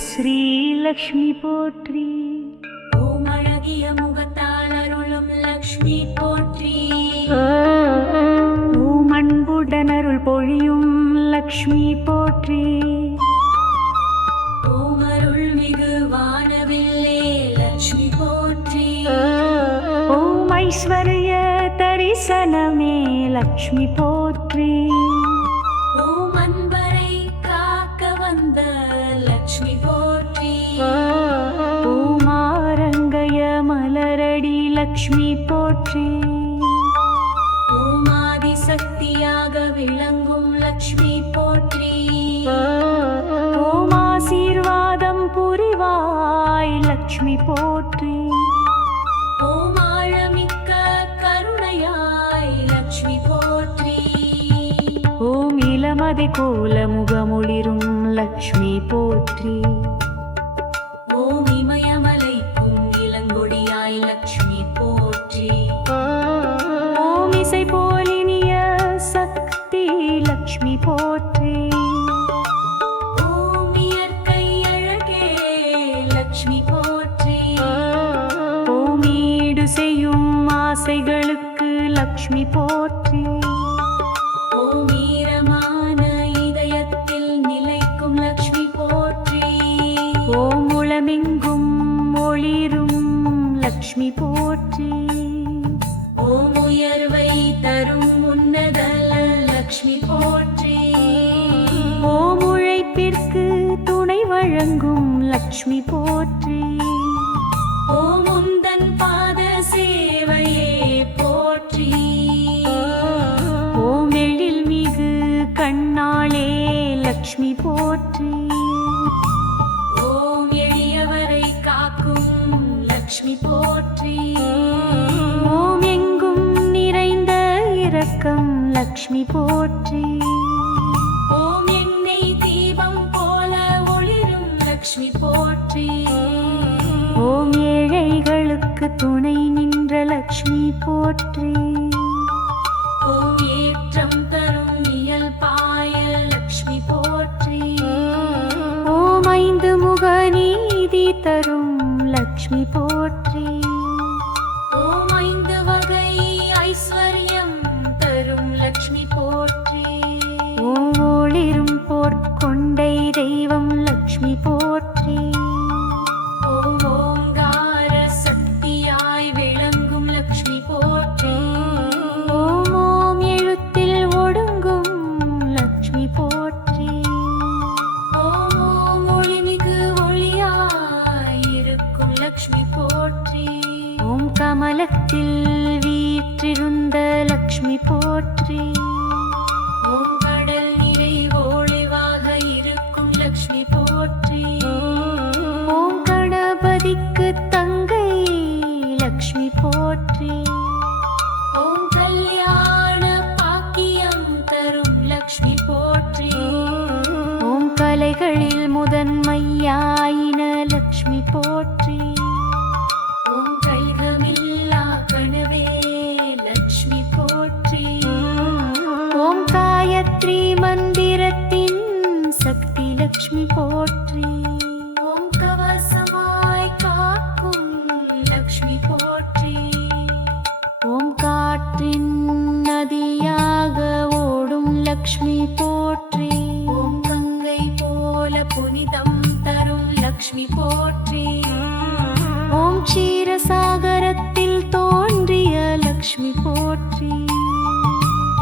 ஸ்ரீலக்ஷ்மி போற்றி. ஓம் அழகிய முகத்தால் அருளும் லக்ஷ்மி போற்றி. ஓம் அன்புடன் அருள் பொழியும் லக்ஷ்மி போற்றி. ஓம் அருள் மிகு வானவில்லே லக்ஷ்மி போற்றி. ஓம் ஐஸ்வர்ய தரிசனமே லக்ஷ்மி போற்றி. ஓம் அன்பரை காக்க வந்த லக்ஷ்மி போற்றி. ஓம் ஆரங்கய மலரடி லக்ஷ்மி போற்றி. ஓம் ஆதிசக்தியாக விளங்கும் லக்ஷ்மி போற்றி. ஓம் ஆசீர்வாதம் புரிவாய் லக்ஷ்மி போற்றி. ஓம் ஆழமிக்க கருணையாய் லக்ஷ்மி போற்றி. ஓம் இளமதி கோல முகமொளிரும் லக்ஷ்மி போற்றி. ஓம் இமயமலைக்கும் இளங்கொடியாய் லக்ஷ்மி போற்றி. ஓம் இசை போலினிய சக்தி லக்ஷ்மி போற்றி. ஓம் இயற்கை அழகே லக்ஷ்மி போற்றி. ஓம் ஈடு செய்யும் ஆசைகளுக்கு லக்ஷ்மி போற்றி. ஓம் ஈரமான இதயத்தில் நிலைக்கும் லக்ஷ்மி போற்றி. ஓம் உளமெங்கும் ஒளிரும் லக்ஷ்மி போற்றி. ஓம் உயர்வை தரும் உன்னத லக்ஷ்மி போற்றி. ஓம் உழைப்பிற்கு துணை வழங்கும் லக்ஷ்மி போற்றி. ஓம் உந்தன் பாத சேவையே போற்றி. ஓம் எழில் மிகு கண்ணாளே லக்ஷ்மி போற்றி. ஓம் எளியவரை காக்கும் லக்ஷ்மி போற்றி. ஓம் எங்கும் நிறைந்த இரக்கம் லக்ஷ்மி போற்றி. ஓம் எண்ணெய் தீபம் போல ஒளிரும் லக்ஷ்மி போற்றி. ஓம் ஏழைகளுக்கு துணை நின்ற லக்ஷ்மி போற்றி. ஓம் ஏற்றம் தரும் இயல்பாய லக்ஷ்மி போற்றி. ஓம் ஐந்து முக நீதி தரும் லக்ஷ்மி போற்றி. ஓம் ஐந்து வகை ஐஸ்வர்யம் தரும் லக்ஷ்மி போற்றி. ஓம் ஒளிரும் பொற்கொண்டை தெய்வம் லக்ஷ்மி போற்றி. ஓம் ஓங்கார சக்தியாய் விளங்கும் லக்ஷ்மி போற்றி. ஓம் ஓம் எழுத்தில் ஒடுங்கும் லக்ஷ்மி போற்றி. ஓம் ஓம் ஒளிமிகு ஒளியாய் இருக்கும் லக்ஷ்மி போற்றி. ஓம் கமலத்தில் வீற்றிருந்த லக்ஷ்மி போற்றி. ஓம் கடல் நிறை ஒளிவாக இருக்கும் லக்ஷ்மி போற்றி. ஓம் கணபதிக்கு தங்கை லக்ஷ்மி போற்றி. ஓம் கல்யாண பாக்கியம் தரும் லக்ஷ்மி போற்றி. ஓம் கலைகளில் முதன்மையாயின லக்ஷ்மி போற்றி. ஓம் கல்கமில்லா கனவே லக்ஷ்மி போற்றி. ஓம் காயத்ரி மந்திரத்தின் சக்தி லக்ஷ்மி போற்றி. ஓம் கவசமாய் காக்கும் லக்ஷ்மி போற்றி. ஓம் காற்றின் நதியாக ஓடும் லக்ஷ்மி போற்றி. ஓம் கங்கை போல புனிதம் தரும் லக்ஷ்மி போற்றி. ஓம் க்ஷீரசாகரத்தில் தோன்றிய லக்ஷ்மி போற்றி.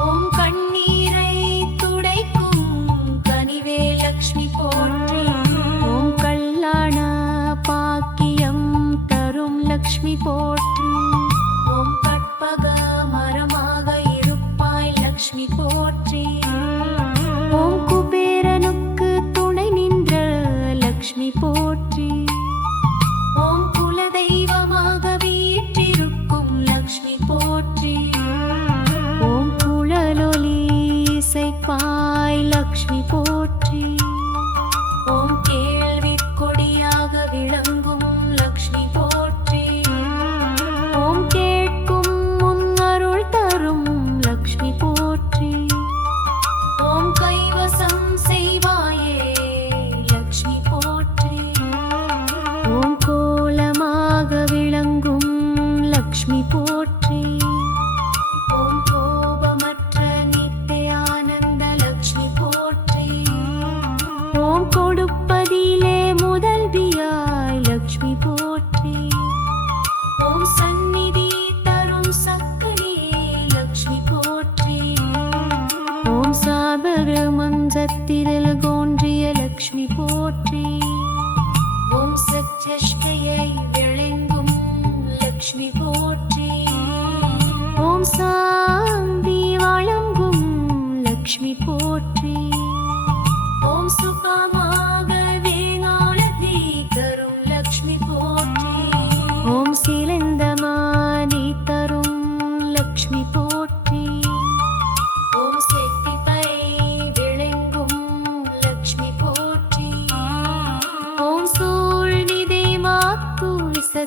ஓம் கண்ணீரை துடைக்கும் கனிவே லக்ஷ்மி போற்றி. ஓம் கல்யாண பாக்கியம் தரும் லக்ஷ்மி போற்றி. ஓம் கற்பக மரமாக இருப்பாய் லக்ஷ்மி போற்றி. ஓம் குபேரனுக்கு துணை நின்ற லக்ஷ்மி போற்றி. ஓம் குலதெய்வமாக வீற்றிருக்கும் லக்ஷ்மி போற்றி. ஓம் குழலொலி இசைப்பாய் லக்ஷ்மி போற்றி. ஓம் கேள்வி கொடியாக விளங்கும் லக்ஷ்மி போற்றி. ஓம் கேட்கும் முன் அருள் தரும் லக்ஷ்மி போற்றி. ஓம் கைவசம் செய்வாயே லக்ஷ்மி போற்றி.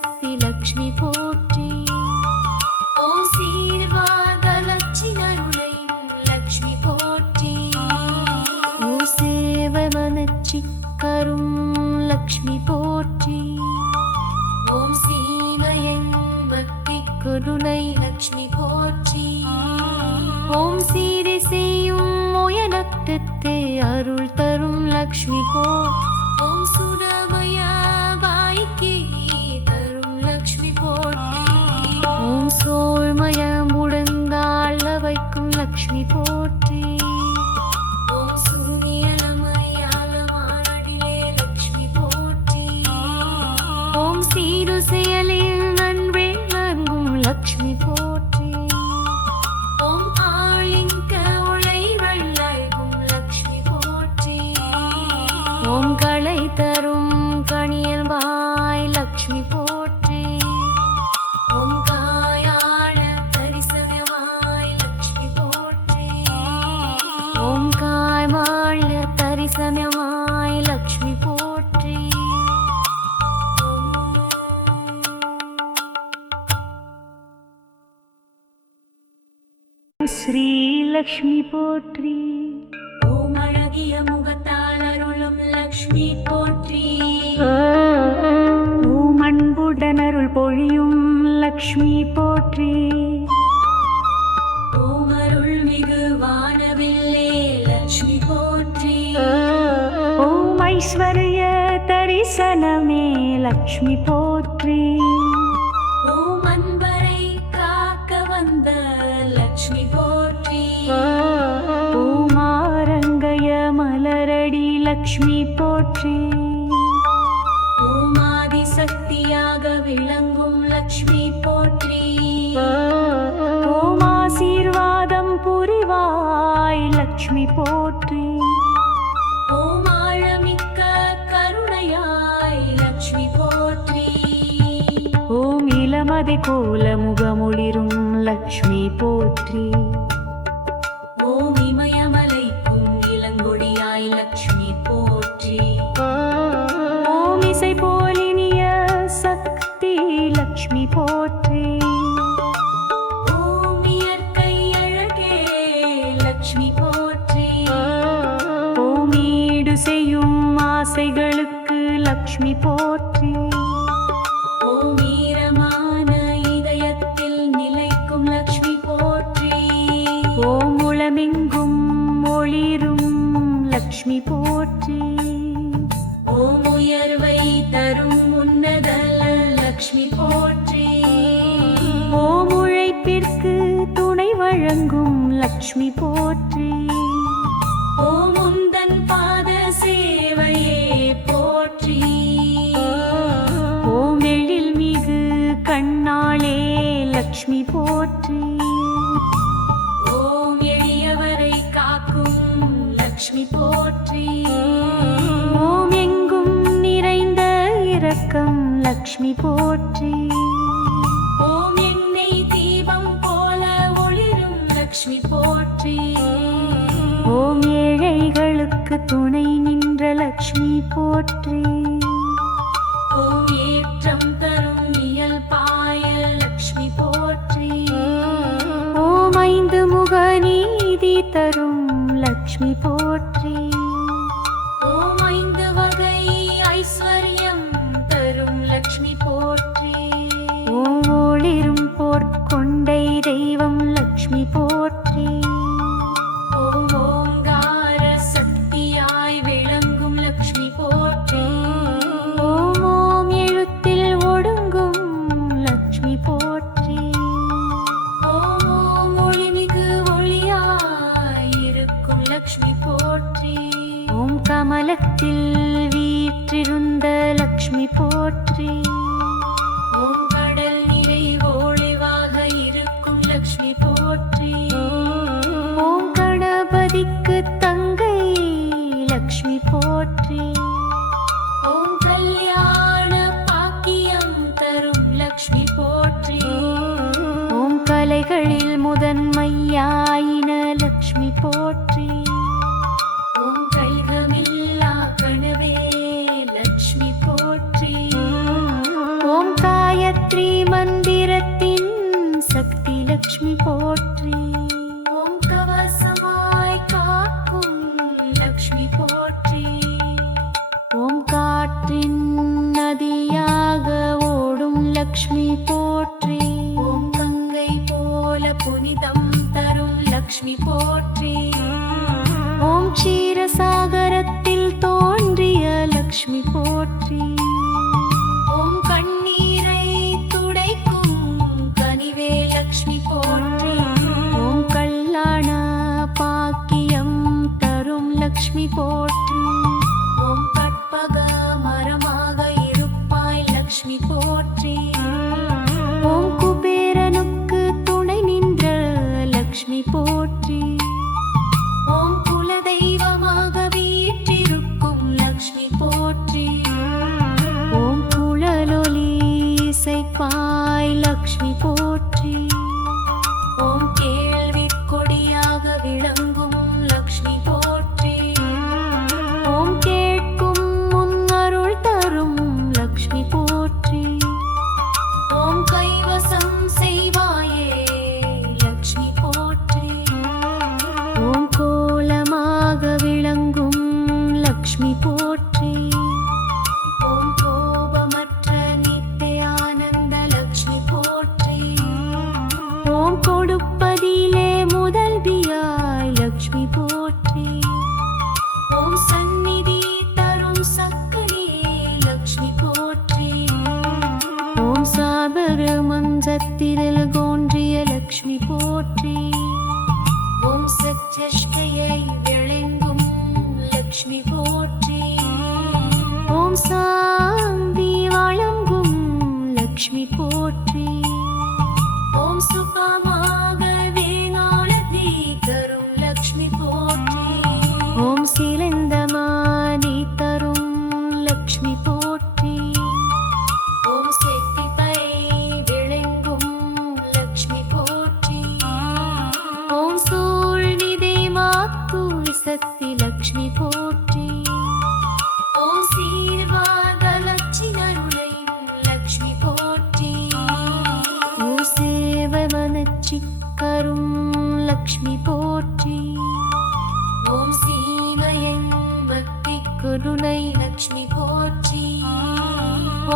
சக்தி லக்ஷ்மி போற்றி. ஓம் சீர்வாத லட்சினருளை லக்ஷ்மி போற்றி. ஓம் சேவை மனச்சிக்கரும் லக்ஷ்மி போற்றி. ஓம் சீவையன் பக்தி கருணை லக்ஷ்மி போற்றி. ஓம் சீரை செய்யும் உயனத்திற்கு அருள் தரும் லக்ஷ்மி போ. ஓம் சுடமய பாய்க்கு தரும் லக்ஷ்மி போற்றி. ஓம் சோழ்மய முடங்காள வைக்கும் லக்ஷ்மி போற்றி. ஓம் சூரியமயால மாடிலே லக்ஷ்மி போற்றி. ஓம் சீரு செயலில் நன்றே நல்கும் லக்ஷ்மி போற்றி. ஓம் ஆளிங்க உழைவள் நல்கும் லக்ஷ்மி போற்றி. ஓம் களை தரும் கணியல் வாய் லக்ஷ்மி போற்றி. ஓம் காயாள தரிசனமாய் லக்ஷ்மி போற்றி. ஓம் காய்மாள தரிசனமாய் லக்ஷ்மி போற்றி. ஸ்ரீ லக்ஷ்மி போற்றி. ஓம் அழகிய முகத்தால் அருளும் லக்ஷ்மி போற்றி. ஓம் அன்புடன் அருள் பொழியும் லக்ஷ்மி போற்றி. ஓம் அருள்மிகு வானவில்லே லக்ஷ்மி போற்றி. ஓம் ஐஸ்வர்ய தரிசனமே லக்ஷ்மி போற்றி. ஓம் அன்பரை காக்க வந்த லக்ஷ்மி போற்றி. ஓம் ஆரங்கய மலரடி லக்ஷ்மி போற்றி. ஓம் ஆதிசக்தியாக விளங்கும் லக்ஷ்மி போற்றி. ஓம் ஆசீர்வாதம் புரிவாய் லக்ஷ்மி போற்றி. ஓம் ஆழமிக்க கருணையாய் லக்ஷ்மி போற்றி. ஓம் இளமதி கோல முகமொளிரும் லக்ஷ்மி போற்றி. ஓம் இமயமலைக்கும் இளங்கொடியாய் லக்ஷ்மி போற்றி. ஓம் இசை போலினிய சக்தி லக்ஷ்மி போற்றி. ஓம் இயற்கை அழகே லக்ஷ்மி போற்றி. ஓம் ஈடு செய்யும் ஆசைகளுக்கு லக்ஷ்மி போற்றி. ஓம் ஈரமான இதயத்தில் நிலைக்கும் லக்ஷ்மி போற்றி. ஓம் உளமெங்கும் ஒளிரும் லக்ஷ்மி போற்றி. ஓம் உயர்வை தரும் உன்னத லக்ஷ்மி போற்றி. ஓம் உழைப்பிற்கு துணை வழங்கும் லக்ஷ்மி போற்றி. ஓம் உந்தன் பாத சேவையே போற்றி. ஓம் எழில் மிகு கண்ணாளே லக்ஷ்மி போற்றி. ஓம் எளியவரை காக்கும் லக்ஷ்மி போற்றி. ஓம் எங்கும் நிறைந்த இரக்கம் லக்ஷ்மி போற்றி. ஓம் எண்ணெய் தீபம் போல ஒளிரும் லக்ஷ்மி போற்றி. ஓம் ஏழைகளுக்கு துணை நின்ற லக்ஷ்மி போற்றி. ஓம் ஏற்றம் தரும் இயல்பாய லக்ஷ்மி போற்றி. ஓம் ஐந்து முக நீதி தரும் லக்ஷ்மி போற்றி. ஓம் ஐந்து வகை ஐஸ்வர்யம் தரும் லக்ஷ்மி போற்றி. ஓம் ஒளிரும் பொற்கொண்டை தெய்வம் லக்ஷ்மி போற்றி. ஓம் ஓங்கார சக்தியாய் விளங்கும் லக்ஷ்மி போற்றி. ஓம் ஓம் எழுத்தில் ஒடுங்கும் லக்ஷ்மி போற்றி. ஓம் ஓம் ஒளிமிகு ஒளியாயிருக்கும் லக்ஷ்மி போற்றி. ஓம் கமலத்தில் வீற்றிருந்த லக்ஷ்மி போற்றி. ஓம் கடல் நிறை ஒளிவாக இருக்கும் லக்ஷ்மி போற்றி. ஓம் கணபதிக்கு தங்கை லக்ஷ்மி போற்றி. ஓம் கல்யாண பாக்கியம் தரும் லக்ஷ்மி போற்றி. ஓம் கலைகளில் முதன்மையாயின லக்ஷ்மி போற்றி. ஓம் கல்கமில்லா கனவே லக்ஷ்மி போற்றி. லக்ஷ்மி போற்றி. ஓம் கவசமாய் காக்கும் லக்ஷ்மி போற்றி. ஓம் காற்றின் நதியாக ஓடும் லக்ஷ்மி போற்றி. ஓம் கங்கை போல புனிதம் தரும் லக்ஷ்மி போற்றி. ஓம் க்ஷீரசாகரத்தில் தோன்றிய லக்ஷ்மி போற்றி. ஓம் கண்ணீரை துடைக்கும் கனிவே லக்ஷ்மி போற்றி. ஓம் கல்யாண பாக்கியம் தரும் லக்ஷ்மி போற்றி. ஓம் கற்பக மரமாக இருப்பாய் லக்ஷ்மி போற்றி. ஓம் குபேரனுக்கு துணை நின்ற லக்ஷ்மி போற்றி. ஓம் குலதெய்வமாக வீற்றிருக்கும் லக்ஷ்மி போற்றி. ஓம் குழலொலி இசைப்பாய் லக்ஷ்மி போற்றி. ஓம் கேள்விக் கொடியாக விளங்கும் லக்ஷ்மி போற்றி. ஓம் கேட்கும் முன் அருள் தரும் லக்ஷ்மி போற்றி. ஓம் கைவசம் செய்வாயே லக்ஷ்மி போற்றி. ஓம் கோலமாக விளங்கும் லக்ஷ்மி போற்றி. ஓம் கோபமற்ற நித்திய ஆனந்த லக்ஷ்மி போற்றி. ஓம் கொடுப்பதிலே முதல்வியாய் லக்ஷ்மி போற்றி. ஓம் சந்நிதி தரும் சக்தியே லக்ஷ்மி போற்றி. ஓம் சாபர மஞ்சத்திரல் தோன்றிய லக்ஷ்மி போற்றி. ஓம் சத்யஷ்டையை விளங்கும் லக்ஷ்மி போற்றி. ஓம் சாந்தி வழங்கும் லக்ஷ்மி போற்றி. ஓம் சுகமாக வேளாளதி தரும் லக்ஷ்மி போற்றி. ஓம் சிறந்த மாதி தரும் லக்ஷ்மி போற்றி. ஓம் செட்டிப்பை விளங்கும் லக்ஷ்மி போற்றி. ஓம் சூழ்நிதை மாக்கு சக்தி லக்ஷ்மி போற்றி. ஓம் சீர்வாத லட்சினருளை லக்ஷ்மி போற்றி. ஓம் சேவமனச்சிக்கரும் லக்ஷ்மி போற்றி. ஓம் சீமையன் பக்தி கருணை லக்ஷ்மி போற்றி.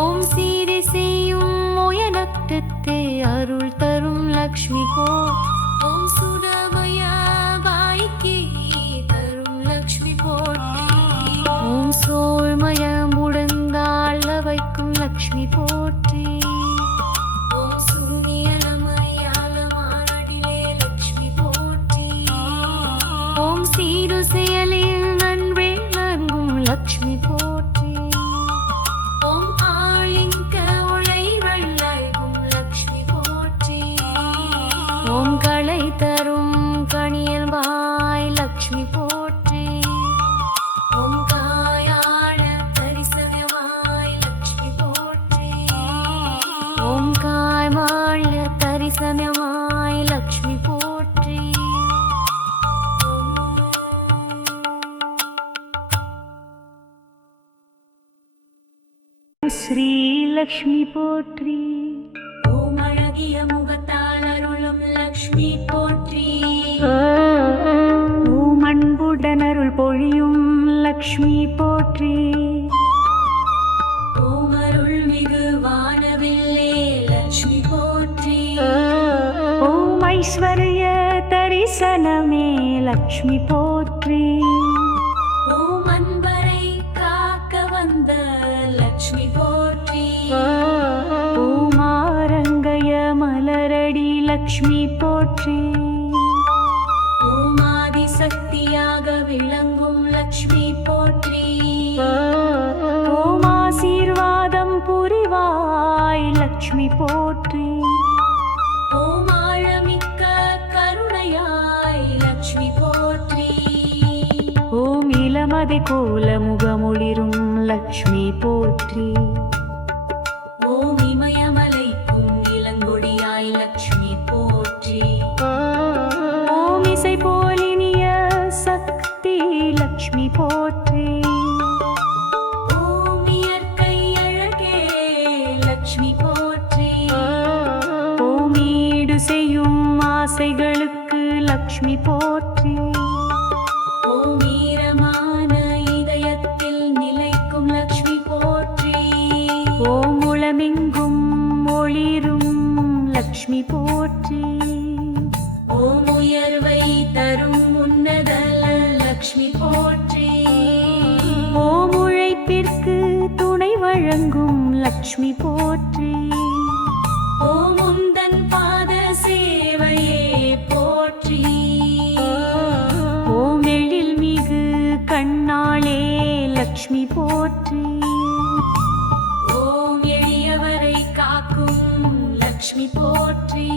ஓம் சீரை செய்யும் முயனக்கத்தை அருள் தரும் லக்ஷ்மி போ. ஓம் சுடமய வாய்க்கே தரும் லக்ஷ்மி போற்றி. ஓம் சோழ்மயம் முடங்கால வைக்கும் லக்ஷ்மி போற்றி. ஓம் சூரியனமயால மாரடிலே லக்ஷ்மி போற்றி. ஓம் சீரு செயலில் நன்றே நன்கும் லக்ஷ்மி போற்றி. ஓம் ஆளிங்க உழை வெள்ளாய்கும் லக்ஷ்மி போற்றி. ஓம் களை தரும் கணியல் வாய் லக்ஷ்மி போற்றி. ஓம் காயாழ தரிசனமாய் லக்ஷ்மி போற்றி. ஓம் காய்மாழ தரிசனமாய் லக்ஷ்மி போற்றி. ஸ்ரீ லக்ஷ்மி போற்றி. ஓம் அழகிய முகத்தால் அருளும் லக்ஷ்மி போற்றி. ஓம் அன்புடன் அருள் பொழியும் லக்ஷ்மி போற்றி. ஓம் அருள்மிகு வானவில்லே லக்ஷ்மி போற்றி. ஓம் ஐஸ்வர்ய தரிசனமே லக்ஷ்மி போற்றி. ஓம் அன்பரை காக்க வந்த லக்ஷ்மி போற்றி. ஓம் ஆரங்கய மலரடி லக்ஷ்மி போற்றி. ஓம் ஆதிசக்தியாக விளங்கும் லக்ஷ்மி போற்றி. ஓம் ஆசீர்வாதம் புரிவாய் லக்ஷ்மி போற்றி. ஓம் ஆழமிக்க கருணையாய் லக்ஷ்மி போற்றி. ஓம் இளமதி கோல முகமொளிரும் லக்ஷ்மி போற்றி. ஓம் இமயமலைக்கும் இளங்கொடியாய் லக்ஷ்மி போற்றி. ஓம் இசை போலினிய சக்தி லக்ஷ்மி போற்றி. ஓம் இயற்கை அழகே லக்ஷ்மி போற்றி. ஓம் ஈடு செய்யும் ஆசைகளுக்கு லக்ஷ்மி போற்றி. ஓம் ஈரமான இதயத்தில் நிலைக்கும் லக்ஷ்மி போற்றி. ஓம் உளமெங்கும் ஒளிரும் லக்ஷ்மி போற்றி. ஓம் உயர்வை தரும் உன்னத லக்ஷ்மி போற்றி. ஓம் உழைப்பிற்கு துணை வழங்கும் லக்ஷ்மி போற்றி. ஓம் உந்தன் பாத சேவையே போற்றி. ஓம் எழில் மிகு கண்ணாளே லக்ஷ்மி போற்றி. ஓம் எளியவரை காக்கும் லக்ஷ்மி போற்றி.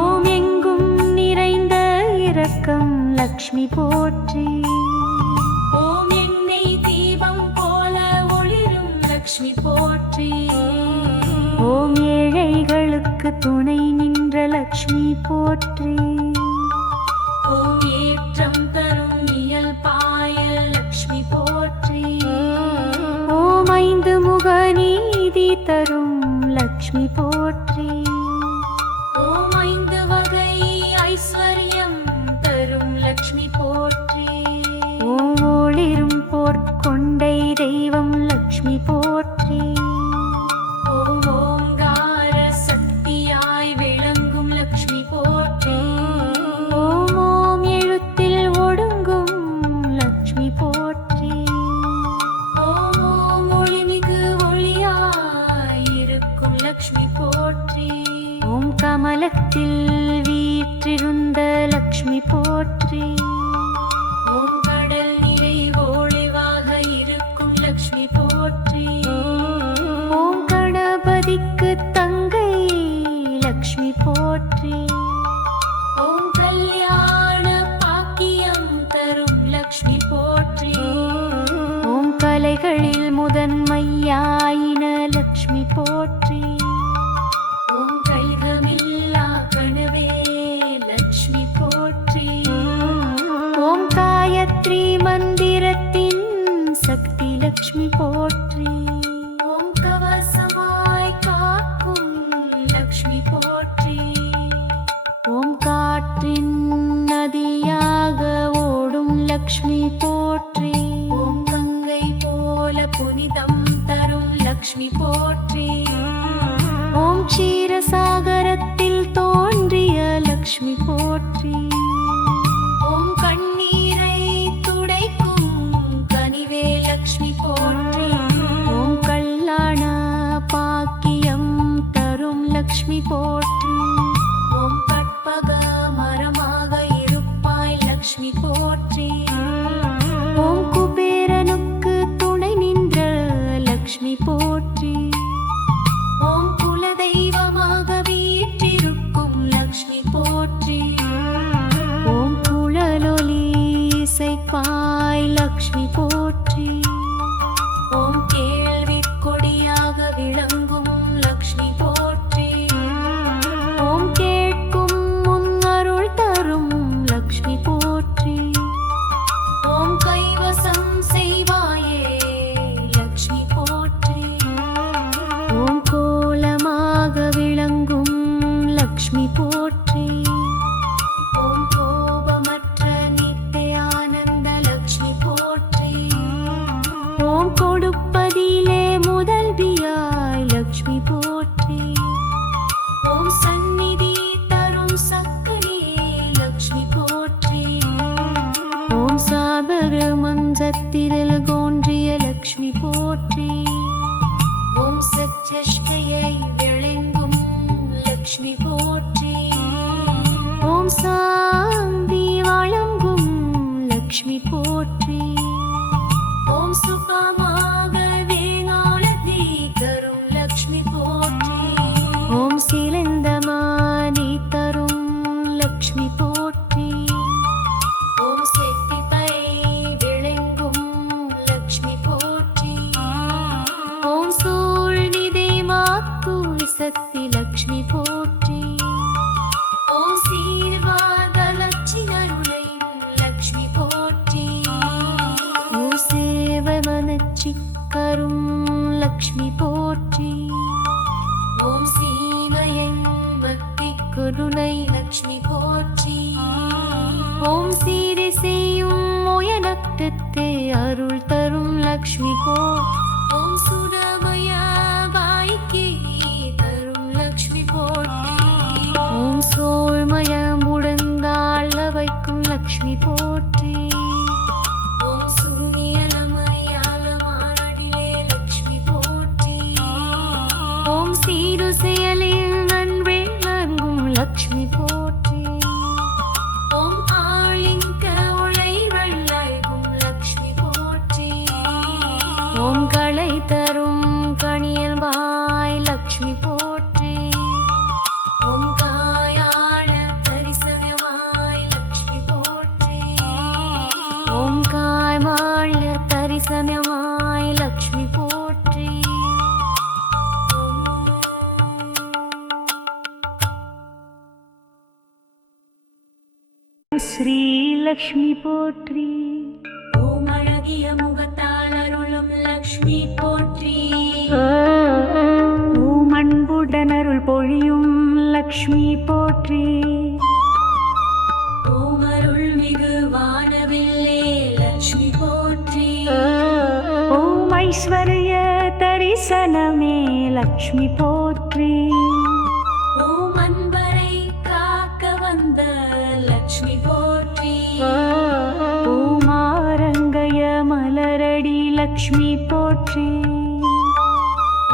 ஓம் எங்கும் நிறைந்த இரக்கம் லக்ஷ்மி போற்றி. ஓம் எண்ணெய் தீபம் போல ஒளிரும் லக்ஷ்மி போற்றி. ஓம் ஏழைகளுக்கு துணை நின்ற லக்ஷ்மி போற்றி. ஓம் ஏற்றம் தரும் இயல்பாய லக்ஷ்மி போற்றி. ஓம் ஐந்து முக நீதி தரும் லக்ஷ்மி போற்றி. ஓம் ஐந்து வகை ஐஸ்வர்யம் தரும் லக்ஷ்மி போற்றி. ஓம் ஒளிரும் பொற்கொண்டை தெய்வம் லக்ஷ்மி போற்றி. ஓம் ஓங்கார சக்தியாய் விளங்கும் லக்ஷ்மி போற்றி. ஓம் ஓம் எழுத்தில் ஒடுங்கும் லக்ஷ்மி போற்றி. ஓம் ஓம் ஒளிமிகு ஒளியாயிருக்கும் லக்ஷ்மி போற்றி. ஓம் கமலத்தில் வீற்றிருந்த லக்ஷ்மி போற்றி. ஓம் கடல் நிறை ஒளிவாக இருக்கும் லக்ஷ்மி போற்றி. ஓம் கணபதிக்கு தங்கை லக்ஷ்மி போற்றி. ஓம் கல்யாண பாக்கியம் தரும் லக்ஷ்மி போற்றி. ஓம் கலைகளில் முதன்மையாயின லக்ஷ்மி போற்றி. ஓம் கைகமில்லா கனவே லக்ஷ்மி போற்றி. ஓம் காயத்ரி மந்திரத்தின் சக்தி லக்ஷ்மி போற்றி. ஓம் கவசமாய் காக்கும் லக்ஷ்மி போற்றி. ஓம் காற்றின் நதியாக ஓடும் லக்ஷ்மி போற்றி. ஓம் கங்கை போல புனிதம் தரும் லக்ஷ்மி போற்றி. ஓம் க்ஷீரசாகரத்தில் தோன்றிய லக்ஷ்மி போற்றி. ஓம் கண்ணீரை துடைக்கும் கனிவே லக்ஷ்மி போற்றி. ஓம் கல்யாண பாக்கியம் தரும் லக்ஷ்மி போற்றி. ஓம் கற்பக மரமாக இருப்பாய் லக்ஷ்மி போற்றி. ஓம் குபேரனுக்கு துணை நின்ற லக்ஷ்மி போற்றி. ஓம் குலதெய்வமாக வீற்றிருக்கும் லக்ஷ்மி போற்றி. ஓம் குழலொலி இசைப்பாய் லக்ஷ்மி போற்றி. ஓம் கேள்விக் கொடியாக விளங்கும் லக்ஷ்மி போற்றி. ஓம் கேட்கும் முன் அருள் தரும் லக்ஷ்மி போற்றி. ஓம் கைவசம் செய்வாயே லக்ஷ்மி போற்றி. ஓம் கோலமாக விளங்கும் லக்ஷ்மி போற்றி. ஓம் கோபமற்ற நித்திய ஆனந்த லக்ஷ்மி போற்றி. ஓம் கொடுப்பதிலே முதல்வியாய் லக்ஷ்மி போற்றி. ஓம் சந்நிதி தரும் சக்தியே லக்ஷ்மி போற்றி. ஓம் சாபர மஞ்சத்திரல் தோன்றிய லக்ஷ்மி போற்றி. ஓம் சத்யஷ்டையை விளங்கும் லக்ஷ்மி போற்றி. ஓம் சாந்தி வழங்கும் லக்ஷ்மி போற்றி. ஓம் சுகமாக வேளாளதி தரும் லக்ஷ்மி போற்றி. ஓம் சிலந்தமானி தரும் லக்ஷ்மி போற்றி. ஓம் செட்டிப்பை விளங்கும் லக்ஷ்மி போற்றி. ஓம் சூழ்நிதி மாத்துள் சக்தி லக்ஷ்மி போற்றி. ஓம் சீர்வாத லட்சியருளை லக்ஷ்மி போற்றி. ஓம் சேவை மனச்சிக்கரும் லக்ஷ்மி போற்றி. ஓம் சீமையன் பக்திக்கு பொருளை லக்ஷ்மி போற்றி. ஓம் சீரை செய்யும் முயனத்திற்கு அருள் தரும் லக்ஷ்மி போ. ஓம் சுடமய வாய்க்கே தரும் லக்ஷ்மி போற்றி. ஓம் சோழ்மய முடங்கால் வைக்கும் லக்ஷ்மி போற்றி. ஓம் சூரியனமயால மாரடிலே லக்ஷ்மி போற்றி. ஓம் சீரு செயலில் நன்வே நன்கும் லக்ஷ்மி போற்றி. ஓம் ஆளிங்க உழை வெள்ளாய்கும் லக்ஷ்மி போற்றி. ஓம் களை தரும் கணியல் வாய் லக்ஷ்மி போற்றி. ஓம் காயாழ தரிசனமாய் லக்ஷ்மி போற்றி. ஓம் காய்மாழ தரிசனமாய் லக்ஷ்மி போற்றி. ஸ்ரீ லக்ஷ்மி போற்றி. ஓம் அழகிய முகத்தால் அருளும் லக்ஷ்மி போற்றி. ஓம் அன்புடன் அருள் பொழியும் லக்ஷ்மி போற்றி. ஓம் அருள் மிகு வானவில்லே லக்ஷ்மி போற்றி. ஓம் ஐஸ்வர்ய தரிசனமே லக்ஷ்மி போற்றி. ஓம் அன்பரை காக்க வந்த லக்ஷ்மி போற்றி. ஓம் ஆரங்கய மலரடி லக்ஷ்மி போற்றி.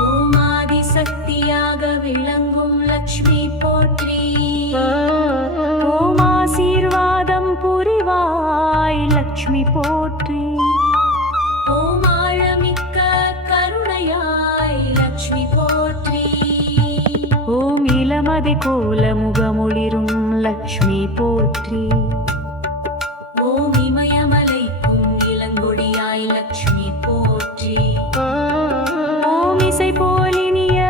ஓம் ஆதி சக்தியாக விளங்கும் லக்ஷ்மி போற்றி. ஓம் ஆசீர்வாதம் புரிவாய் லக்ஷ்மி போற்றி. ஓம் ஆழமிக்க கருணையாய் லக்ஷ்மி போற்றி. ஓம் இளமதி கோல முகமொளிரும் லக்ஷ்மி போற்றி. ஓம் இமயமலைக்கும் இளங்கொடியாய் லக்ஷ்மி போற்றி. ஓம் இசை போலினிய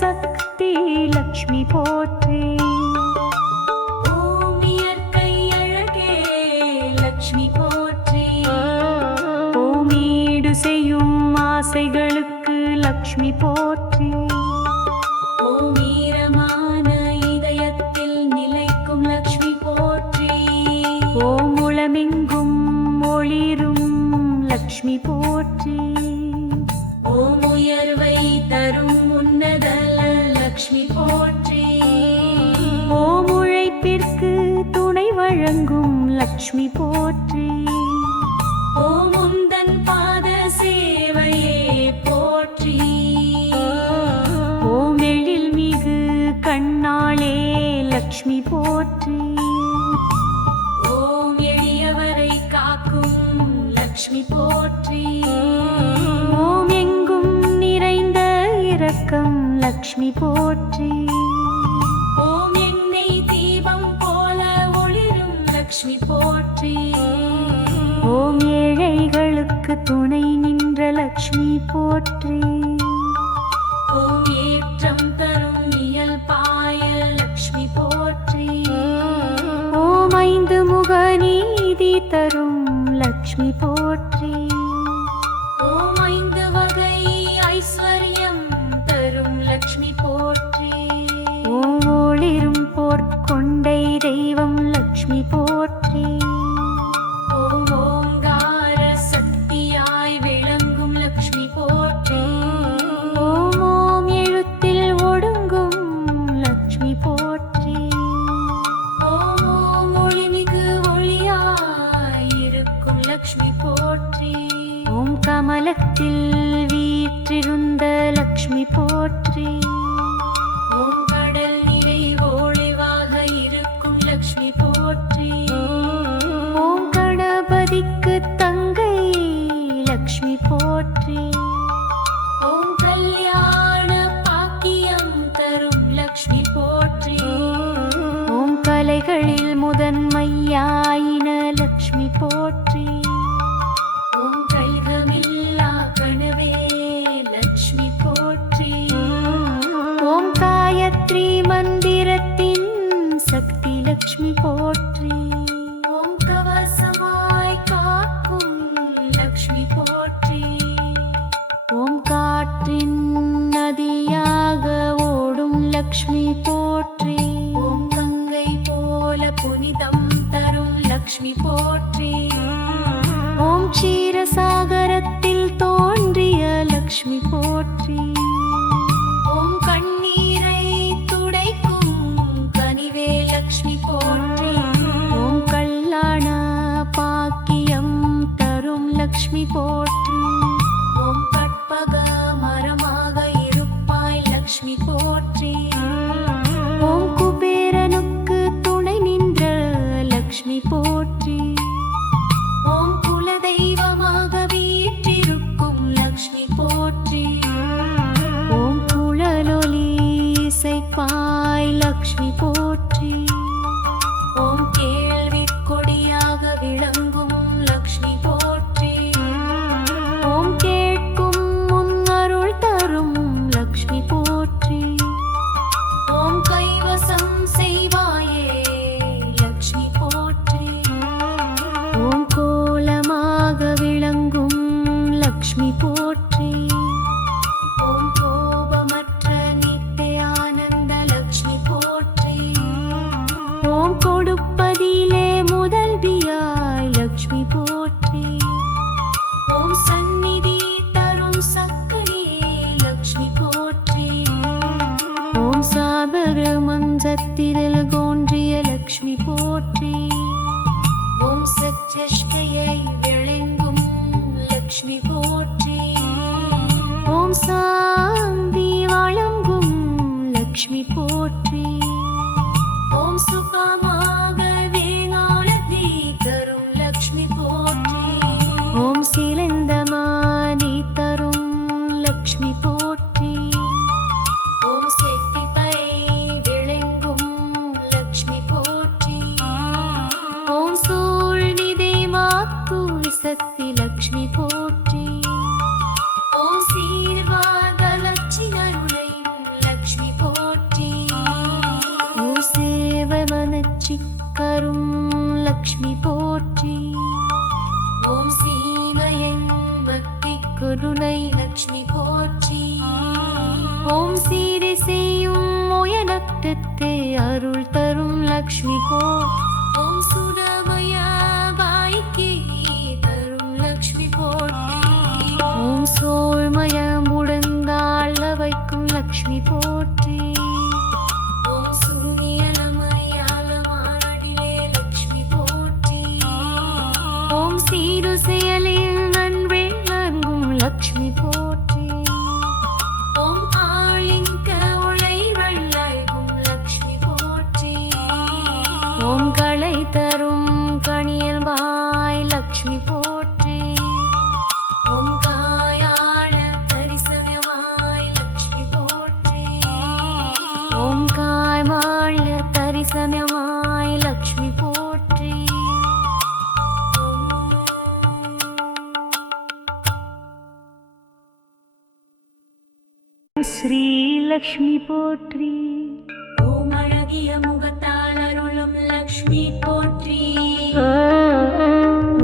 சக்தி லக்ஷ்மி போற்றி. ஓம் இயற்கை அழகே லக்ஷ்மி போற்றி. ஓம் ஈடு செய்யும் ஆசைகளுக்கு லக்ஷ்மி போற்றி. ஓம் ஈரமான இதயத்தில் நிலைக்கும் லக்ஷ்மி போற்றி. ஓம் உளமெங்கும் ஒளிரும் லக்ஷ்மி போற்றி. ஓம் உயர்வை தரும் உன்னத லக்ஷ்மி போற்றி. ஓம் உழைப்பிற்கு துணை வழங்கும் லக்ஷ்மி போற்றி. ஓம் உந்தன் பாத சேவையே போற்றி. ஓம் எழில் மிகு கண்ணாளே லக்ஷ்மி போற்றி. ஓம் எளியவரை காக்கும் லக்ஷ்மி போற்றி. ஓம் எங்கும் நிறைந்த இரக்கம் லக்ஷ்மி போற்றி. ஓம் எண்ணெய் தீபம் போல ஒளிரும் லக்ஷ்மி போற்றி. ஓம் ஏழைகளுக்கு துணை நின்ற லக்ஷ்மி போற்றி. ஓம் ஏற்றம் தரும் இயல்பாய லக்ஷ்மி போற்றி. ஓம் ஐந்து முக நீதி தரும் லக்ஷ்மி போற்றி. ஓம் ஐந்து வகை ஐஸ்வர்யம் தரும் லக்ஷ்மி போற்றி. ஓம் ஒளிரும் பொற்கொண்டை தெய்வம் லக்ஷ்மி போற்றி. ஓம் ஓங்கார சக்தியாய் விளங்கும் லக்ஷ்மி போற்றி. ஓம் ஓம் எழுத்தில் ஒடுங்கும் லக்ஷ்மி போற்றி. ஓம் ஓம் ஒளிமிகு ஒளியாய் இருக்கும் லக்ஷ்மி போற்றி. ஓம் கமலத்தில் வீற்றிருந்த லக்ஷ்மி போற்றி. ஓம் கடல் நிறை ஒளிவாக இருக்கும் லக்ஷ்மி போற்றி. ஓம் கணபதிக்கு தங்கை லக்ஷ்மி போற்றி. ஓம் கல்யாண பாக்கியம் தரும் லக்ஷ்மி போற்றி. ஓம் கலைகளில் முதன்மையாயின லக்ஷ்மி போற்றி. ஓம் கைகமில்லா கனவே லக்ஷ்மி போற்றி. ஓம் காயத்ரி மந்திரத்தின் சக்தி லக்ஷ்மி போற்றி. ஓம் கவசமாய் காக்கும் லக்ஷ்மி போற்றி. ஓம் காற்றின் நதியாக ஓடும் லக்ஷ்மி போற்றி. ஓம் போற்றி. ஓம் கண்ணீரை துடைக்கும் கனிவே லக்ஷ்மி போற்றி. ஓம் கல்யாண பாக்கியம் தரும் லக்ஷ்மி போற்றி. ஓம் கற்பக மரமாக இருப்பாய் லக்ஷ்மி போற்றி. ஓம் குபேரனுக்கு துணை நின்ற லக்ஷ்மி போற்றி. ஓம் குலதெய்வமாக வீற்றிருக்கும் லக்ஷ்மி போற்றி. ஓம் குழலொலி இசைப்பாய் லக்ஷ்மி போற்றி. ஓம் கேள்வி கொடியாக விளங்கும் லக்ஷ்மி போற்றி. ஓம் கேட்கும் முன்னருள் தரும் லக்ஷ்மி போற்றி. ஓம் கைவசம் செய்வாயே லக்ஷ்மி போற்றி. ஓம் கோலமாக விளங்கும் லக்ஷ்மி போற்றி. ஓம் கோபமற்ற நித்திய ஆனந்த லக்ஷ்மி போற்றி. ஓம் கொடுப்பதிலே முதல்வியாய் லக்ஷ்மி போற்றி. ஓம் சந்நிதி தரும் சக்கரியே லக்ஷ்மி போற்றி. ஓம் சாபர மஞ்சத்திரல் தோன்றிய லக்ஷ்மி போற்றி. ஓம் சத்யஷ்கையை விளங்கும் லக்ஷ்மி போற்றி. ஓம் சாந்தி வழங்கும் லக்ஷ்மி போற்றி. ஓம் சுகமாக வேளாளத்தை தரும் லக்ஷ்மி போற்றி. ஓம் சிலந்தமானி தரும் லக்ஷ்மி போற்றி. ஓம் செட்டிப்பை விளங்கும் லக்ஷ்மி போற்றி. ஓம் சூழ்நிதி மாத்துள் சக்தி லக்ஷ்மி போற்றி. ஓம் சீர்வாத லட்சியருளை லக்ஷ்மி போற்றி. ஓம் சேவமனச்சி கரும் லக்ஷ்மி போற்றி. ஓம் சீமையன் பக்தி கருணை லக்ஷ்மி போற்றி. ஓம் சீரி செய்யும் முயனத்தே அருள் தரும் லக்ஷ்மி போற்றி. ஓம் சுடமய வாய்க்கே தரும் லக்ஷ்மி போற்றி. ஓம் சோழ்மய முடங்காள வைக்கும் லக்ஷ்மி போற்றி. ஓம் சூரியனமயால மாடிலே லக்ஷ்மி போற்றி. ஓம் சீரு செயலில் நன்வே நன்கும் லக்ஷ்மி போற்றி. ஓம் ஆளிங்க உழை வெள்ளாய்கும் லக்ஷ்மி போற்றி. ஓம் களை தரும் கணியல் வாய் லக்ஷ்மி போற்றி. ஓம் காயாழ தரிசனமாய் லக்ஷ்மி போற்றி. ஓம் காய்வாழ தரிசனமாய் லக்ஷ்மி போற்றி. ஸ்ரீ லக்ஷ்மி போற்றி. ஓம் அழகிய முகத்தால் அருளும் லக்ஷ்மி போற்றி.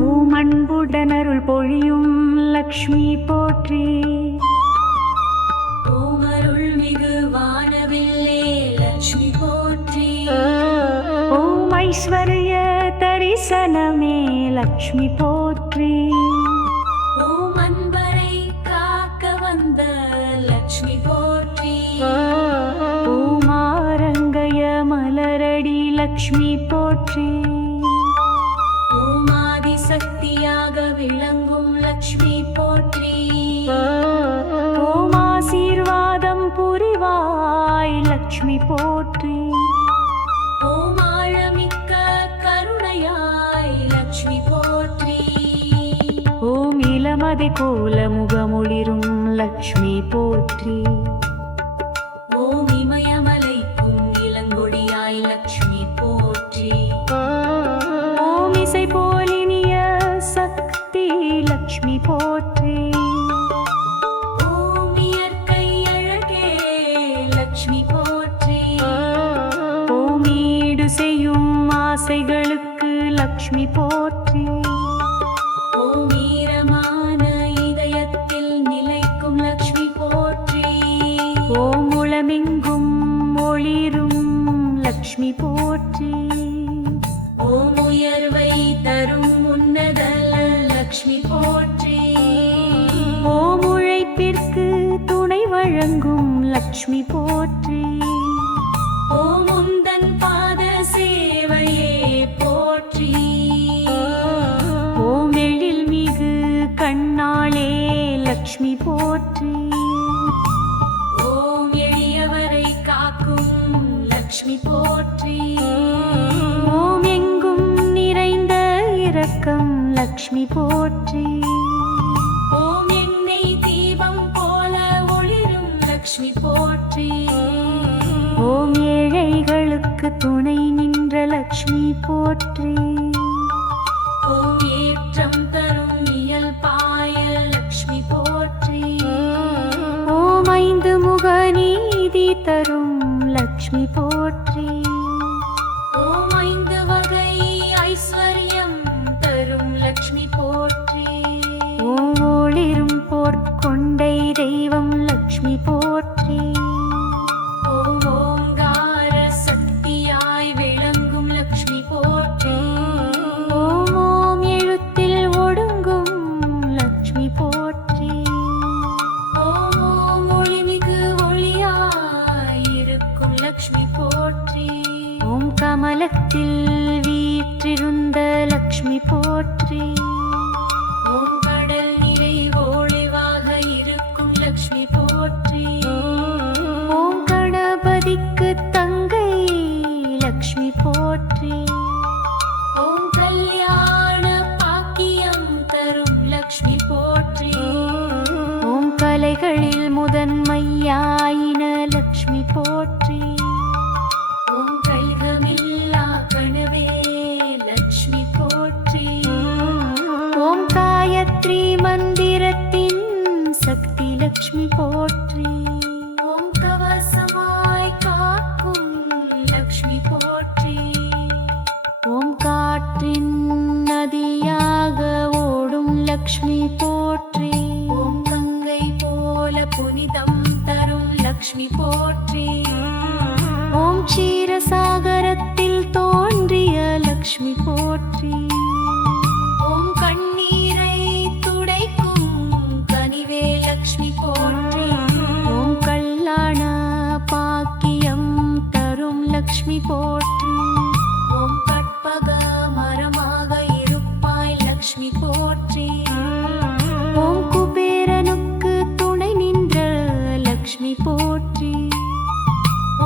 ஓம் அன்புடன் அருள் பொழியும் லக்ஷ்மி போற்றி. ஓம் அருள்மிகு வானவில்லே லக்ஷ்மி போற்றி. ஓம் ஐஸ்வர்ய தரிசனமே லக்ஷ்மி போற்றி. ஓம் அன்பரை காக்க வந்த லக்ஷ்மி போற்றி. ஓம் ஆரங்கய மலரடி லக்ஷ்மி போற்றி. ஓம் ஆதிசக்தியாக விளங்கும் லக்ஷ்மி போற்றி. ஓம் ஆசீர்வாதம் புரிவாய் லக்ஷ்மி போற்றி. ஓம் ஆழமிக்க கருணையாய் லக்ஷ்மி போற்றி. ஓம் இளமதி கோல முகமொளிரும் லக்ஷ்மி போற்றி. ஓம் இமயமலைக்கும் இளங்கொடியாய் லக்ஷ்மி போற்றி. ஓம் இசை போலினிய சக்தி லக்ஷ்மி போற்றி. ஓம் இயற்கை அழகே லக்ஷ்மி போற்றி. ஓம் ஈடு செய்யும் ஆசைகளுக்கு லக்ஷ்மி போற்றி. ஓம் ஈரமான இதயத்தில் நிலைக்கும் லக்ஷ்மி போற்றி. ஓம் உளமெங்கும் ஒளிரும் லக்ஷ்மி போற்றி. ஓம் உயர்வை தரும் உன்னத லக்ஷ்மி போற்றி. ஓம் உழைப்பிற்கு துணை வழங்கும் லக்ஷ்மி போற்றி. ஓம் உந்தன் பாத சேவையே போற்றி. ஓம் எழில் மிகு கண்ணாளே லக்ஷ்மி போற்றி. ஓம் எளியவரை காக்கும் லக்ஷ்மி போற்றி. ஓம் எங்கும் நிறைந்த இரக்கம் லக்ஷ்மி போற்றி. ஓம் எண்ணெய் தீபம் போல ஒளிரும் லக்ஷ்மி போற்றி. ஓம் ஏழைகளுக்கு துணை நின்ற லக்ஷ்மி போற்றி. ஓம் ஏற்றம் தரும் இயல்பாய லக்ஷ்மி போற்றி. ஓம் ஐந்து முக நீதி தரும் லக்ஷ்மி போற்றி. ஓம் ஐந்து வகை ஐஸ்வர்யம் தரும் லக்ஷ்மி போற்றி. ஓம் ஒளிரும் பொற்கொண்டை தெய்வம் லக்ஷ்மி போற்றி. ஓம் ஓங்கார சக்தியாய் விளங்கும் லக்ஷ்மி போற்றி. ஓம் ஓம் எழுத்தில் ஒடுங்கும் லக்ஷ்மி போற்றி. ஓம் ஓம் ஒளிமிகு ஒளியாய் இருக்கும் லக்ஷ்மி போற்றி. ஓம் கமலத்தில் வீற்றிருந்த லக்ஷ்மி போற்றி. ஓம் கடல் நிறை ஒளிவாக இருக்கும் லக்ஷ்மி போற்றி. ஓம் கணபதிக்கு தங்கை லக்ஷ்மி போற்றி. ஓம் கல்யாண பாக்கியம் தரும் லக்ஷ்மி போற்றி. ஓம் கலைகளில் முதன்மையாயின லக்ஷ்மி போற்றி. ஓம் கல்கமில்லா கனவே லக்ஷ்மி போற்றி. ஓம் காயத்ரி மந்திரத்தின் சக்தி லக்ஷ்மி போற்றி. ஓம் கவசமாய் காக்கும் லக்ஷ்மி போற்றி. ஓம் காற்றின் நதியாக ஓடும் லக்ஷ்மி போற்றி. ஓம் கங்கை போல புனிதம் தரும் லக்ஷ்மி போற்றி. ஓம் க்ஷீரசாகரத்தில் தோன்றிய லக்ஷ்மி போற்றி. ஓம் கண்ணீரை துடைக்கும் கனிவே லக்ஷ்மி போற்றி. ஓம் கல்யாண பாக்கியம் தரும் லக்ஷ்மி போற்றி. ஓம் கற்பக மரமாக இருப்பாய் லக்ஷ்மி போற்றி. ஓம் குபேரனுக்கு துணை நின்ற லக்ஷ்மி போற்றி.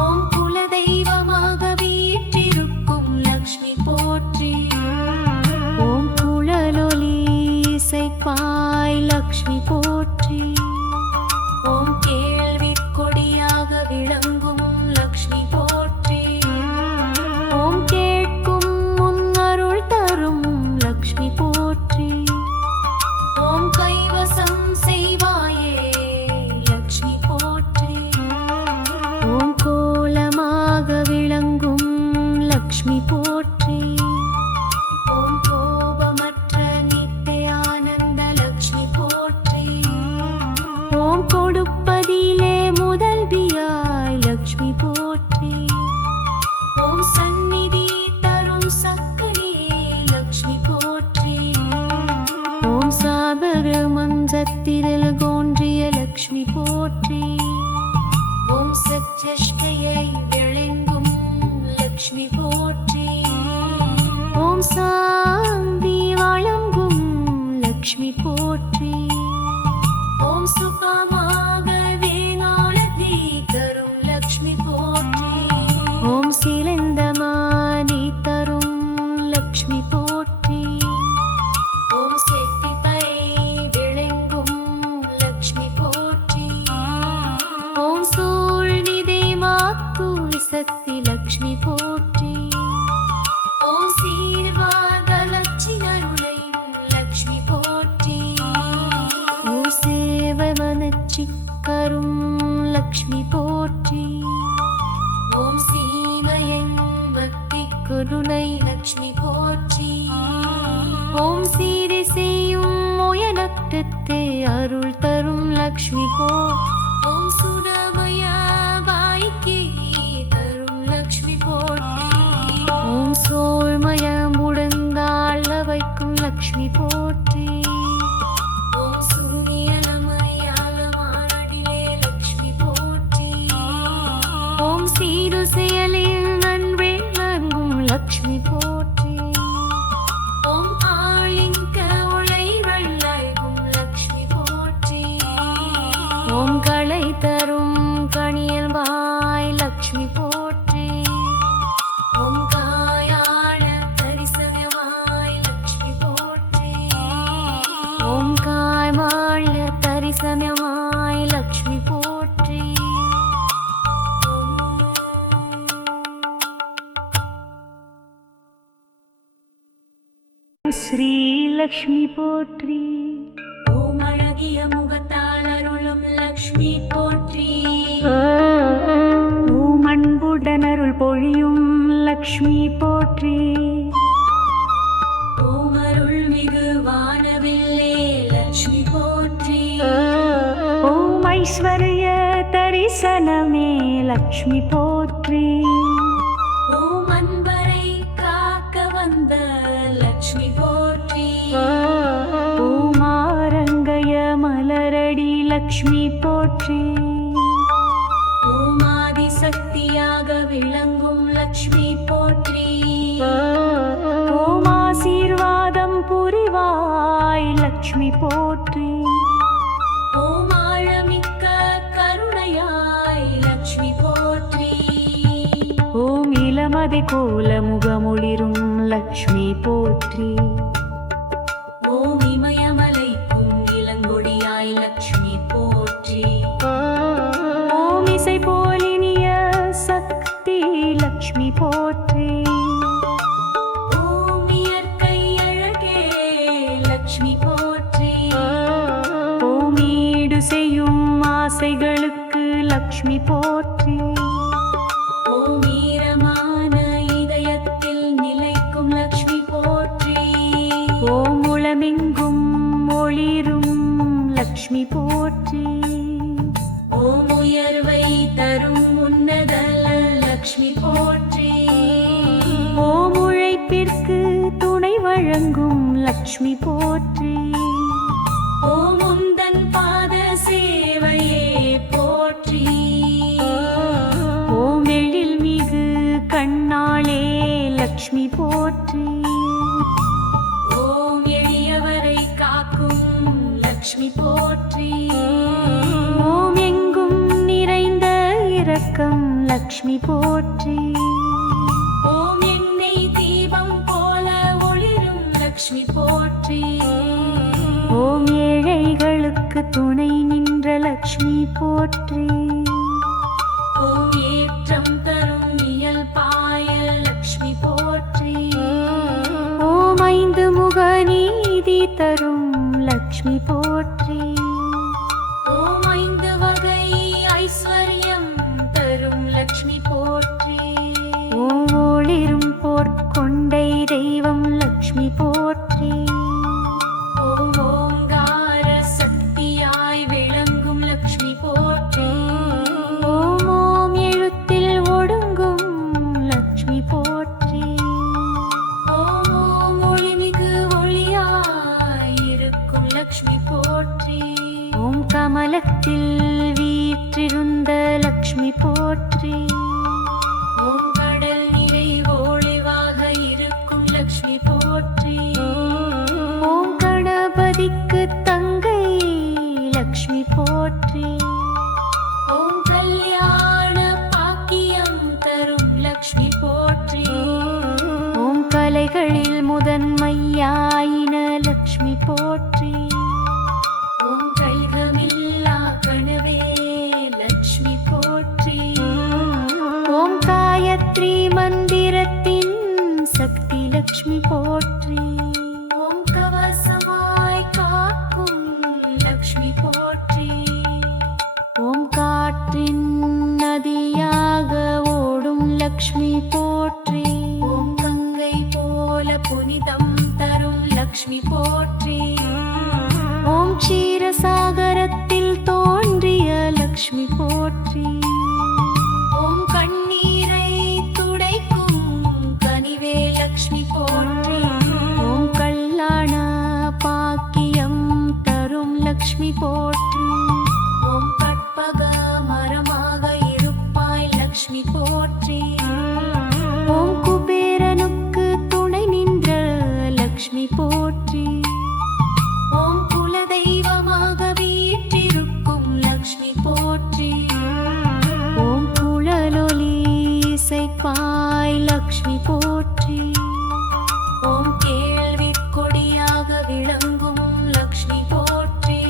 ஓம் குலதெய்வமாக வீற்றிருக்கும் லக்ஷ்மி போற்றி. ஓம் குழலொலி இசைப்பாய் லக்ஷ்மி போற்றி. ஓம் கேள்விக் கொடியாக விளங்கும் லக்ஷ்மி போற்றி. ஓம் கேட்கும் முன்னருள் தரும் லக்ஷ்மி போற்றி. ஓம் கைவசம் செய்வாயே லக்ஷ்மி போற்றி. ஓம் கோலமாக விளங்கும் லக்ஷ்மி போற்றி. ஓம் கோபமற்ற நித்திய ஆனந்த லக்ஷ்மி போற்றி. ஓம் கொடுப்பதிலே முதல்வியாய் லக்ஷ்மி போற்றி. ஓம் சந்நிதி தரும் சக்தி லக்ஷ்மி போற்றி. ஓம் சாபக மஞ்சத்திரல் தோன்றிய லக்ஷ்மி போற்றி. ஓம் சத்யஷ்கையை விளங்கும் லக்ஷ்மி போற்றி. ஓம் சாந்தி வழங்கும் லக்ஷ்மி போற்றி. ஓம் சுகமாக வேளாளதி தரும் லக்ஷ்மி போற்றி. ஓம் சிலந்தமானி தரும் லக்ஷ்மி போற்றி. ஓம் செட்டிப்பை விளங்கும் லக்ஷ்மி போற்றி. ஓம் சூழ்நிதை மாத்துளி சக்தி லக்ஷ்மி போற்றி. ஓம் சீர்வாத லட்சியருளை லக்ஷ்மி போற்றி. ஓம் சேவை மனச்சி கரும் லக்ஷ்மி போற்றி. ஓம் சீமையன் பக்தி கருணை லக்ஷ்மி போற்றி. ஓம் சீரை செய்யும் முயனட்டத்தை அருள் தரும் லக்ஷ்மி போ. ஓம் சுடமய வாய்க்கே தரும் லக்ஷ்மி போற்றி. ஓம் சோழ்மய முடங்காள வைக்கும் லக்ஷ்மி போற்றி. ஓம் சூரியனமயால மாடிலே லக்ஷ்மி ஸ்ரீலக்ஷ்மி போற்றி. ஓம் அழகிய முகத்தால் அருளும் லக்ஷ்மி போற்றி. ஓம் அன்புடன் அருள் பொழியும் லக்ஷ்மி போற்றி. ஓம் அருள்மிகு வானவில்லே லக்ஷ்மி போற்றி. ஓம் ஐஸ்வர்ய தரிசனமே லக்ஷ்மி போற்றி. ஓம் அன்பரை காக்க வந்த லக்ஷ்மி போற்றி. ஓம் ஆரங்கய மலரடி லக்ஷ்மி போற்றி. ஓம் ஆதிசக்தியாக விளங்கும் லக்ஷ்மி போற்றி. ஓம் ஆசீர்வாதம் புரிவாய் லக்ஷ்மி போற்றி. ஓம் ஆழமிக்க கருணையாய் லக்ஷ்மி போற்றி. ஓம் இளமதி கோல முகமொளிரும் லக்ஷ்மி போற்றி. ஓம் இமயமலைக்கும் இளங்கொடியாய் லக்ஷ்மி போற்றி. ஓம் இசை போலினிய சக்தி லக்ஷ்மி போற்றி. ஓம் இயற்கை அழகே லக்ஷ்மி போற்றி. ஓம் ஈடு செய்யும் ஆசைகளுக்கு லக்ஷ்மி போற்றி. ஓம் ஈரமான இதயத்தில் நிலைக்கும் லக்ஷ்மி போற்றி. ஓம் உளமெங்கும் ஒளிரும் லக்ஷ்மி போற்றி. ஓம் உயர்வை தரும் உன்னத லக்ஷ்மி போற்றி. ஓம் உழைப்பிற்கு துணை வழங்கும் லக்ஷ்மி போற்றி. ஓம் உந்தன் பாத சேவையே போற்றி. ஓம் எழில் மிகு கண்ணாளே லக்ஷ்மி போற்றி. ஓம் எளியவரை காக்கும் லக்ஷ்மி போற்றி. ஓம் எங்கும் நிறைந்த இரக்கம் லக்ஷ்மி போற்றி. ஓம் எண்ணெய் தீபம் போல ஒளிரும் லக்ஷ்மி போற்றி. ஓம் ஏழைகளுக்கு துணை நின்ற லக்ஷ்மி போற்றி. ஓம் ஏற்றம் தரும் இயல்பாய லக்ஷ்மி போற்றி. ஓம் ஐந்து முக நீதி தரும் லக்ஷ்மி போற்றி. ஓம் ஐந்து வகை ஐஸ்வர்யம் தரும் லக்ஷ்மி போற்றி. ஓம் ஒளிரும் பொற்கொண்டை தெய்வம் லக்ஷ்மி போற்றி. ஓம் ஓங்கார சக்தியாய் விளங்கும் லக்ஷ்மி போற்றி. ஓம் ஓம் எழுத்தில் ஒடுங்கும் லக்ஷ்மி போற்றி. ஓம் ஓம் ஒளிமிகு ஒளியாய் இருக்கும் லக்ஷ்மி போற்றி. ஓம் கமலத்தில் வீற்றிருந்த லக்ஷ்மி போற்றி. ஓம் கடல் நிறை ஒளிவாக இருக்கும் லக்ஷ்மி போற்றி. ஓம் கணபதிக்கு தங்கை லக்ஷ்மி போற்றி. ஓம் கல்யாண பாக்கியம் தரும் லக்ஷ்மி போற்றி. ஓம் கலைகளில் முதன்மையாயின லக்ஷ்மி போற்றி. ஓம் கைகமில்லா கனவே லக்ஷ்மி போற்றி. ஓம் காயத்ரி மந்திரத்தின் சக்தி லக்ஷ்மி போற்றி. ஓம் கவசமாய் காக்கும் லக்ஷ்மி போற்றி. ஓம் காற்றின் நதியாக ஓடும் லக்ஷ்மி போற்றி. ஓம் கங்கை போல புனிதம் தரும் லக்ஷ்மி போற்றி. ஓம் க்ஷீரசாகரத்தில் தோன்றிய லக்ஷ்மி போற்றி. ஓம் கண்ணீரை துடைக்கும் கனிவே லக்ஷ்மி போற்றி. ஓம் கல்யாண பாக்கியம் தரும் லக்ஷ்மி போற்றி. ஓம் கற்பக மரமாக இருப்பாய் லக்ஷ்மி போற்றி. ஓம் குபேரனுக்கு துணை நின்ற லக்ஷ்மி போற்றி. ஓம் குலதெய்வமாக வீற்றிருக்கும் லக்ஷ்மி போற்றி. ஓம் குழலொலி இசைப்பாய் லக்ஷ்மி போற்றி. ஓம் கேள்விக் கொடியாக விளங்கும் லக்ஷ்மி போற்றி.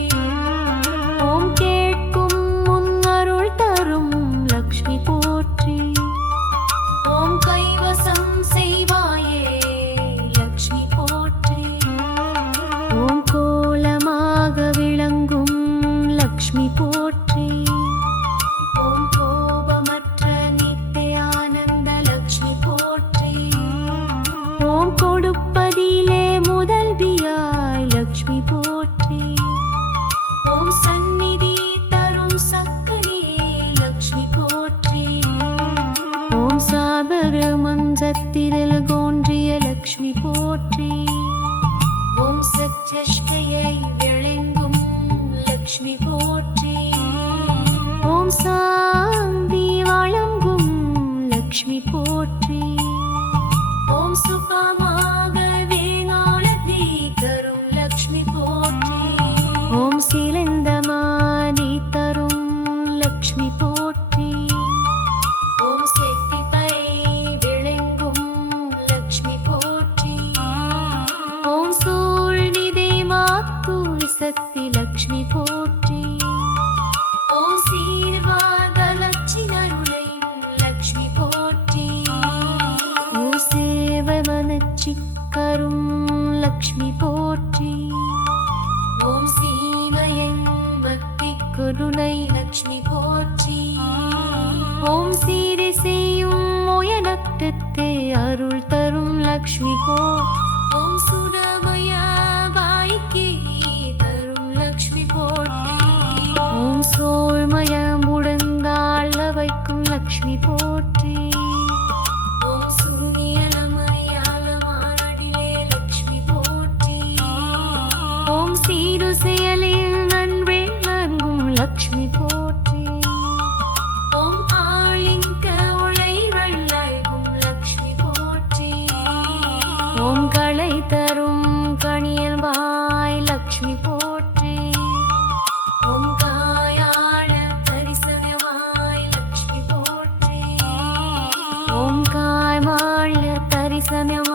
ஓம் கேட்கும் முன் அருள் தரும் லக்ஷ்மி போற்றி. ஓம் கைவசம் செய்வாயே லக்ஷ்மி போற்றி. சத்திரல் தோன்றிய லக்ஷ்மி போற்றி. ஓம் சச்சஷ்டையை விளங்கும் லக்ஷ்மி போற்றி. ஓம் சாந்தி வழங்கும் லக்ஷ்மி போற்றி. ஓம் சுகமாக வேளாளத்தை தரும் லக்ஷ்மி போற்றி. ஓம் சிலந்தமானி தரும் லக்ஷ்மி போற்றி. ஓம் செட்டிப்பை விளங்கும் லக்ஷ்மி போற்றி. ஓம் சூழ்நிதை மாத்தூர் சக்தி லக்ஷ்மி போற்றி. ஓம் சீர்வாத லட்சிணருளை லக்ஷ்மி போற்றி. ஓம் சேவமனச்சிக்கரும் லக்ஷ்மி போற்றி. ஓம் சீமையன் பக்தி கருணை லக்ஷ்மி போற்றி. ஓம் சீரை செய்யும் உயனத்தத்தை அருள் தரும் லக்ஷ்மி போ. ஓம் சுடமய வாய்க்கே தரும் லக்ஷ்மி போற்றி. ஓம் சோழ்மய முடங்காள வைக்கும் லக்ஷ்மி போற்றி. ஓம் சூரியனமயால மாரடிலே லக்ஷ்மி போற்றி. ஓம் சீரு செயலில் நன்வே நன்கும் லக்ஷ்மி போற்றி. ஓம் ஆளிங்க உழை வெள்ளைகும் லக்ஷ்மி போற்றி. ஓம் களை தரும் கணியல் வாய் லக்ஷ்மி போற்றி. ஓம் காயாள தரிசனவாய் லக்ஷ்மி போற்றி. ஓம் காய்வாழ தரிசனவாய்